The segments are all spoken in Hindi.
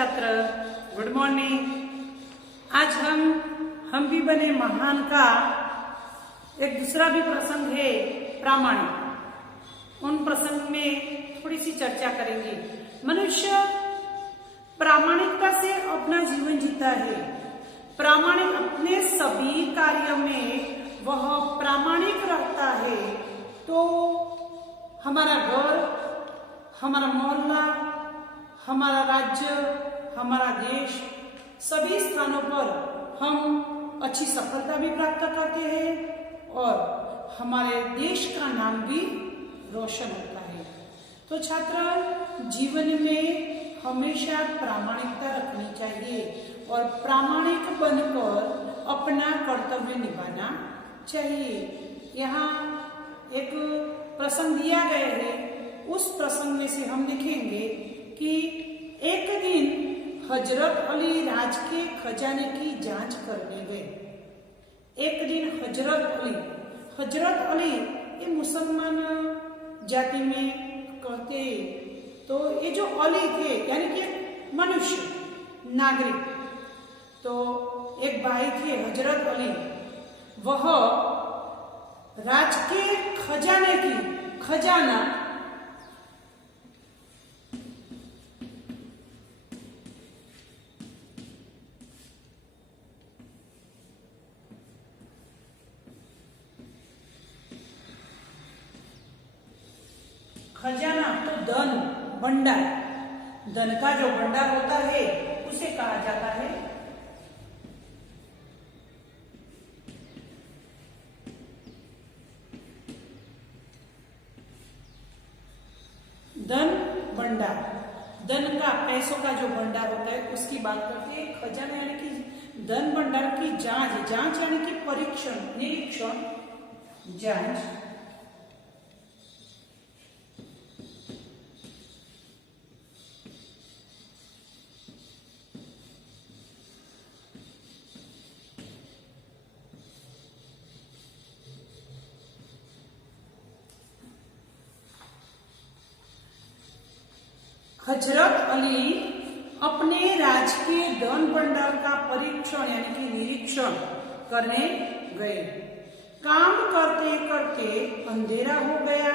छात्र, गुड मॉर्निंग। आज हम भी बने महान का एक दूसरा भी प्रसंग है प्रामाणिक। उन प्रसंग में थोड़ी सी चर्चा करेंगे। मनुष्य प्रामाणिकता से अपना जीवन जीता है। प्रामाणिक अपने सभी कार्य में वह प्रामाणिक रहता है तो हमारा घर, हमारा मोहल्ला, हमारा राज्य, हमारा देश, सभी स्थानों पर हम अच्छी सफलता भी प्राप्त करते हैं और हमारे देश का नाम भी रोशन होता है। तो छात्र, जीवन में हमेशा प्रामाणिकता रखनी चाहिए और प्रामाणिक बनकर अपना कर्तव्य निभाना चाहिए। यहाँ एक प्रसंग दिया गया है। उस प्रसंग में से हम देखेंगे कि एक दिन हजरत अली राज के खजाने की जांच करने गए। एक दिन हजरत अली ये मुसलमान जाति में कहते, तो ये जो अली थे यानी कि मनुष्य, नागरिक, तो एक भाई थे हजरत अली। वह राज के खजाने की खजाना खजाना तो धन, भंडार, धन का जो भंडार होता है उसे कहा जाता है धन भंडार। धन का, पैसों का जो भंडार होता है उसकी बात करते हैं। खजाना यानी कि धन भंडार की जांच यानी कि परीक्षण, निरीक्षण, जांच। हजरत अली अपने राजकीय धन भंडार का परीक्षण यानी कि निरीक्षण करने गए। काम करते करते अंधेरा हो गया,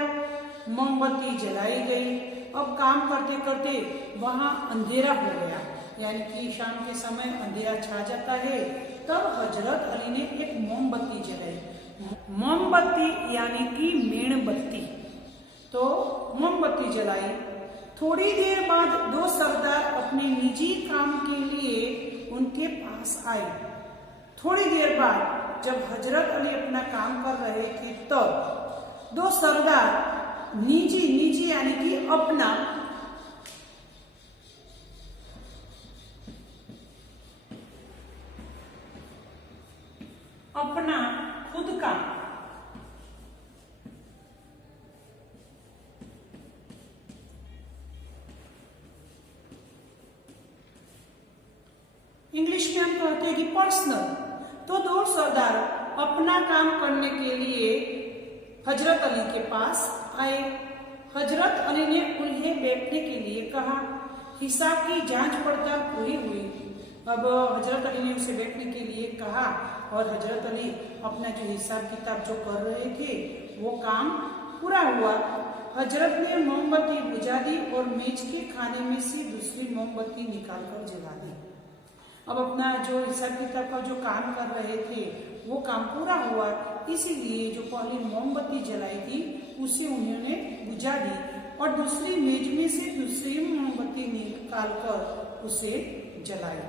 मोमबत्ती जलाई गई। अब काम करते करते वहां अंधेरा हो गया यानी कि शाम के समय अंधेरा छा जाता है। तब हजरत अली ने एक मोमबत्ती जलाई। मोमबत्ती यानी कि मेणबत्ती। तो मोमबत्ती जलाई। थोड़ी देर बाद दो सरदार अपने निजी काम के लिए उनके पास आए। थोड़ी देर बाद जब हजरत अली अपना काम कर रहे थे तब दो सरदार निजी यानी कि अपना खुद का इंग्लिश में हम कहते हैं कि पर्सनल। तो दो सरदार अपना काम करने के लिए हजरत अली के पास आए। हजरत अली ने उन्हें बैठने के लिए कहा। हिसाब की जांच पड़ताल पूरी हुई। अब हजरत अली ने उसे बैठने के लिए कहा और हजरत अली अपना जो हिसाब किताब जो कर रहे थे वो काम पूरा हुआ। हजरत ने मोमबत्ती बुझा दी और मेज के खाने में से दूसरी मोमबत्ती निकालकर जला दी। अब अपना जो हिसाब किताब का जो काम कर रहे थे वो काम पूरा हुआ, इसीलिए जो पहली मोमबत्ती जलाई थी उसे उन्होंने बुझा दी और दूसरी मेज में से दूसरी मोमबत्ती निकालकर उसे जलाई।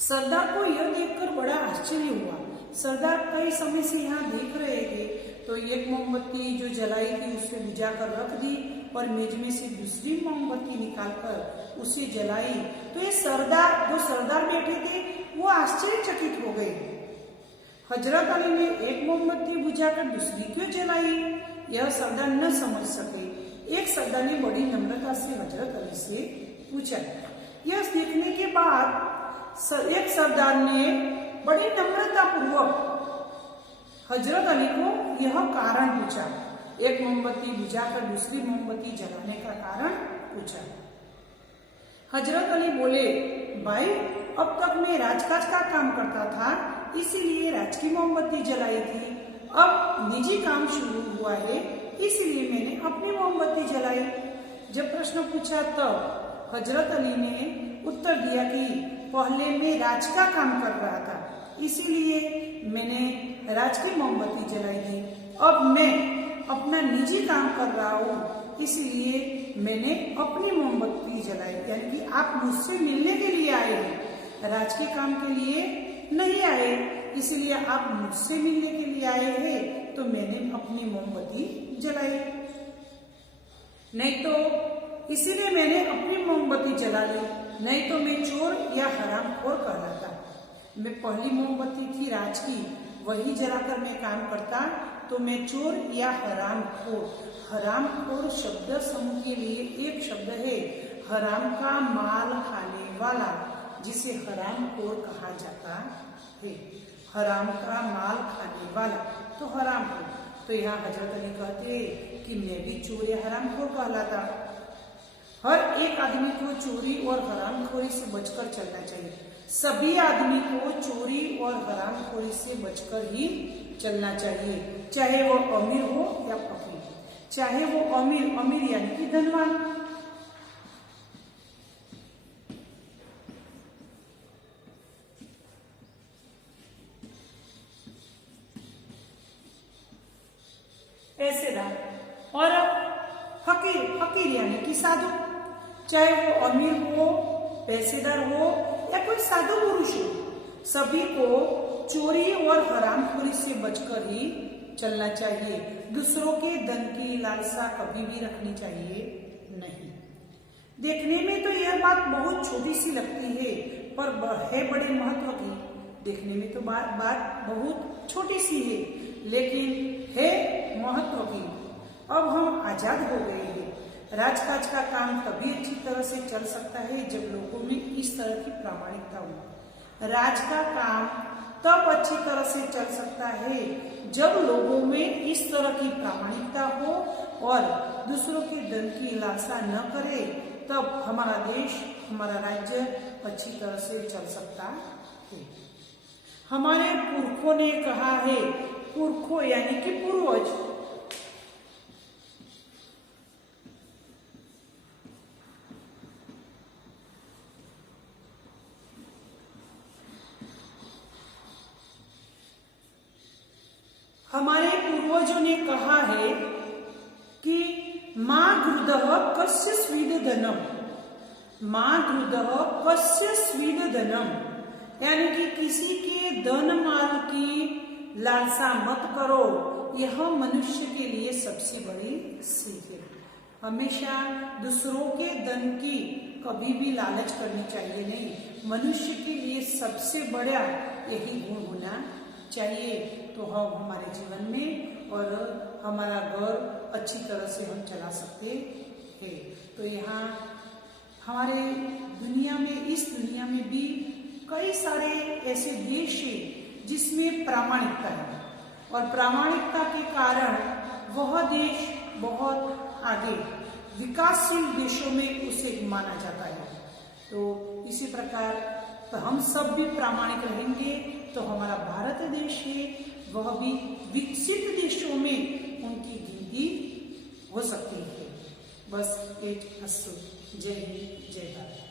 सरदार को यह देखकर बड़ा आश्चर्य हुआ। सरदार कई समय से यहाँ देख रहे थे तो एक मोमबत्ती जो जलाई थी उसे बुझा कर रख दी और मेज में से दूसरी मोमबत्ती निकालकर उसे जलाई। तो ये दो सरदार बैठे थे वो आश्चर्यचकित हो गए। हजरत अली ने एक मोमबत्ती बुझाकर दूसरी क्यों जलाई, यह सरदार न समझ सके। एक सरदार ने बड़ी नम्रता से हजरत अली से पूछा। यह सीखने के बाद एक सरदार ने बड़ी नम्रता पूर्वक हजरत अली को यह कारण पूछा। एक मोमबत्ती बुझाकर दूसरी मोमबत्ती जलाने का कारण पूछा। हजरत अली बोले, भाई अब तक मैं राजकाज का काम करता था, इसीलिए राज की मोमबत्ती जलाई थी। अब निजी काम शुरू हुआ है, इसलिए मैंने अपनी मोमबत्ती जलाई। जब प्रश्न पूछा तब हजरत अली ने उत्तर दिया कि पहले मैं राज का काम कर रहा था, इसीलिए मैंने राज की मोमबत्ती जलाई थी। अब मैं अपना निजी काम कर रहा हूँ, इसलिए मैंने अपनी मोमबत्ती जलाई। यानी कि आप मुझसे मिलने के लिए आए हैं, राज के काम के लिए नहीं आए, इसलिए आप मुझसे मिलने के लिए आए हैं, तो मैंने अपनी मोमबत्ती जलाई। नहीं तो इसीलिए मैंने अपनी मोमबत्ती जला ली, नहीं तो मैं चोर या हरामखोर कहलाता। मैं पहली मोमबत्ती थी राज की, वही जलाकर मैं काम करता तो मैं चोर या हरामखोर। हरामखोर शब्द समूह के लिए एक शब्द है, हराम का माल खाने वाला, जिसे हरामखोर कहा जाता है। हराम का माल खाने वाला तो हरामखोर। तो यहाँ हजरत अली कहते हैं कि मैं भी चोर या हरामखोर कहलाता। हर एक आदमी को चोरी और हरामखोरी से बचकर चलना चाहिए। सभी आदमी को चोरी और हरामखोरी से बचकर ही चलना चाहिए, चाहे वो अमीर हो या फकीर, चाहे वो अमीर यानी कि धनवान। ऐसेदार और फकीर यानी कि साधु, चाहे वो अमीर हो, पैसेदार हो या कोई साधु पुरुष हो, सभी को चोरी और हरामखोरी से बचकर ही चलना चाहिए। दूसरों के धन की लालसा कभी भी रखनी चाहिए नहीं। देखने में तो यह बात बहुत छोटी सी लगती है, पर है बड़े महत्व की। देखने में तो बात बहुत छोटी सी है, लेकिन है महत्व की। अब हम आजाद हो गए हैं। राजकाज का काम तभी अच्छी तरह से चल सकता है जब लोगों में इस तरह की प्रामाणिकता हो। राज का काम तब अच्छी तरह से चल सकता है जब लोगों में इस तरह की प्रामाणिकता हो और दूसरों के धन की लालसा न करे, तब हमारा देश, हमारा राज्य अच्छी तरह से चल सकता है। हमारे पुरखों ने कहा है, पुरखों यानी कि पूर्वज, हमारे पूर्वजों ने कहा है कि माँ घृदः कस्य स्वीद धनम, माँ घृदः कस्य स्वीद धनम, यानी कि किसी के धन माल की लालसा मत करो। यह मनुष्य के लिए सबसे बड़ी सीख है। हमेशा दूसरों के धन की कभी भी लालच करनी चाहिए नहीं। मनुष्य के लिए सबसे बड़ा यही गुण होना चाहिए, तो हम हमारे जीवन में और हमारा घर अच्छी तरह से हम चला सकते हैं। तो यहाँ हमारे दुनिया में, इस दुनिया में भी कई सारे ऐसे देश हैं जिसमें प्रामाणिकता है, और प्रामाणिकता के कारण वह देश बहुत आगे विकासशील देशों में उसे माना जाता है। तो इसी प्रकार तो हम सब भी प्रामाणिक रहेंगे तो हमारा भारत देश है वह भी विकसित देशों में उनकी गिनती हो सकती है। बस एक हंसो। जय हिंद, जय भारत।